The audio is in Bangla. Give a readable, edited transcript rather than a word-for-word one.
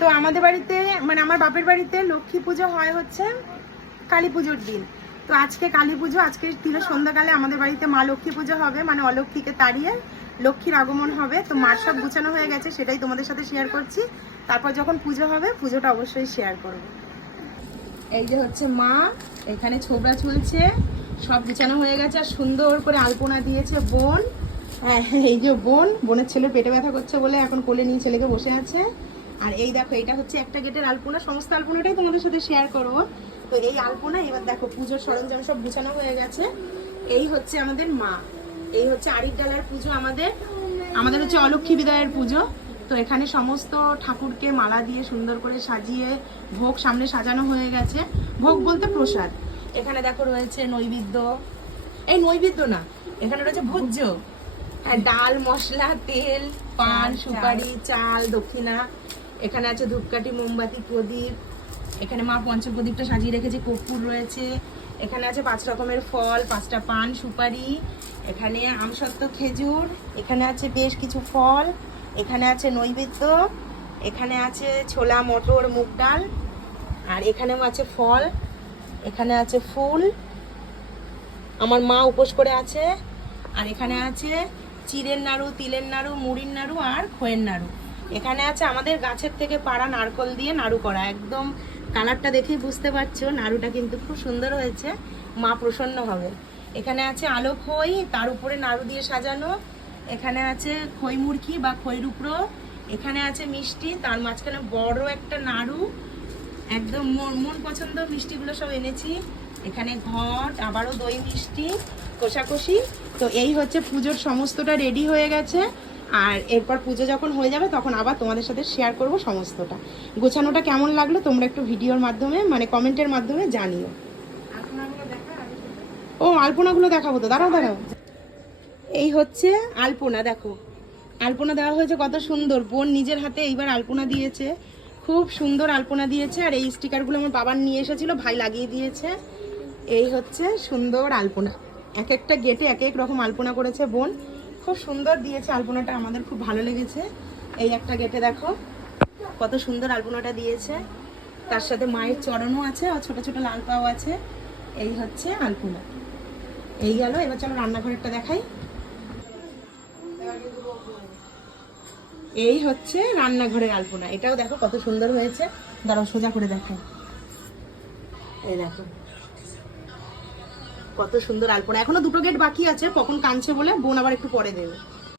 তো আমাদের বাড়িতে মানে আমার বাপের বাড়িতে লক্ষ্মী পুজো হয় হচ্ছে কালী পুজোর দিন। তো আজকে কালী পুজো, আজকে দিনে সন্ধ্যাকালে আমাদের বাড়িতে মা লক্ষ্মী পুজো হবে, মানে অলক্ষ্মীকে তাড়িয়ে লক্ষ্মীর আগমন হবে। তো মার সব গুছানো হয়ে গেছে, সেটাই তোমাদের সাথে শেয়ার করছি। তারপর যখন পুজো হবে পুজোটা অবশ্যই শেয়ার করব। এই যে হচ্ছে মা, এখানে ছোবড়া চলছে, সব গুছানো হয়ে গেছে। আর সুন্দর করে আলপনা দিয়েছে বোন। হ্যাঁ, এই যে বোনের ছেলে পেটে ব্যথা করছে বলে এখন কোলে নিয়ে ছেলেকে বসে আছে। আর এই দেখো, এটা হচ্ছে একটা গেটের আলপনা, সমস্ত আলপনাটাই তোমাদের সাথে শেয়ার করব। তো এই আলপনা এবার দেখো পুজোর সরঞ্জাম সব গুছানো হয়ে গেছে। এই হচ্ছে আমাদের মা, এই হচ্ছে আরিফ ডালার পুজো। আমাদের হচ্ছে অলক্ষ্মী বিদায়ের পুজো। তো এখানে সমস্ত ঠাকুরকে মালা দিয়ে সুন্দর করে সাজিয়ে ভোগ সামনে সাজানো হয়ে গেছে। ভোগ বলতে প্রসাদ। এখানে দেখো রয়েছে নৈবেদ্য, এই নৈবেদ্য না, এখানে রয়েছে ভোজ্য। হ্যাঁ, ডাল, মশলা, তেল, পান, সুপারি, চাল, দক্ষিণা। এখানে আছে ধূপকাঠি, মোমবাতি, প্রদীপ। এখানে মা পঞ্চপ্রদীপটা সাজিয়ে রেখেছে, কর্পূর রয়েছে। এখানে আছে 5 রকমের ফল, 5টা পান, সুপারি। এখানে আমসত্ত্ব, খেজুর। এখানে আছে বেশ কিছু ফল। এখানে আছে নৈবেদ্য। এখানে আছে ছোলা, মটর, মুগ ডাল। আর এখানেও আছে ফল। এখানে আছে ফুল, আমার মা উপোস করে আছে। আর এখানে আছে চিড়ের নাড়ু, তিলের নাড়ু, মুড়ির নাড়ু আর খইয়ের নাড়ু। এখানে আছে আমাদের গাছের থেকে পাড়া নারকল দিয়ে নাড়ু করা, একদম কালারটা দেখেই বুঝতে পারছো নাড়ুটা কিন্তু খুব সুন্দর হয়েছে, মা প্রসন্ন হবে। এখানে আছে আলো খই, তার উপরে নাড়ু দিয়ে সাজানো। এখানে আছে খই মুরকি বা খইর উপরো। এখানে আছে মিষ্টি, তার মাঝখানে বড় একটা নাড়ু, একদম মন পছন্দ মিষ্টিগুলো সব এনেছি। এখানে ঘট, আবারও দই মিষ্টি, কষাকষি। তো এই হচ্ছে পুজোর সমস্তটা রেডি হয়ে গেছে। আর এরপর পুজো যখন হয়ে যাবে তখন আবার তোমাদের সাথে শেয়ার করব সমস্তটা। গোছানোটা কেমন লাগলো তোমরা একটু ভিডিওর মাধ্যমে মানে কমেন্টের মাধ্যমে জানিও। ও, আলপনাগুলো দেখাবো তো, দাঁড়াও। এই হচ্ছে আলপনা, দেখো আলপনা দেওয়া হয়েছে কত সুন্দর। বোন নিজের হাতে এইবার আলপনা দিয়েছে, খুব সুন্দর আলপনা দিয়েছে। আর এই স্টিকারগুলো আমার বাবার নিয়ে এসেছিল, ভাই লাগিয়ে দিয়েছে। এই হচ্ছে সুন্দর আলপনা, এক একটা গেটে এক এক রকম আলপনা করেছে বোন, খুব সুন্দর দিয়েছে আলপনাটা, আমাদের খুব ভালো লেগেছে। এই একটা গেটে দেখো কত সুন্দর আলপনাটা দিয়েছে, তার সাথে মায়ের চরণও আছে আর ছোট ছোট লাল পাও আছে। এই হচ্ছে আলপনা। এই গেল, এবার চলো রান্নাঘরেরটা দেখাই। এই হচ্ছে রান্নাঘরের আলপনা, এটাও দেখো কত সুন্দর হয়েছে। দাঁড়াও সোজা করে দেখাই, এই দেখো কত সুন্দর আলপনা। এখনো 2টো গেট বাকি আছে, কখন কাঁদছে বলে বোন আবার একটু পরে দেবে।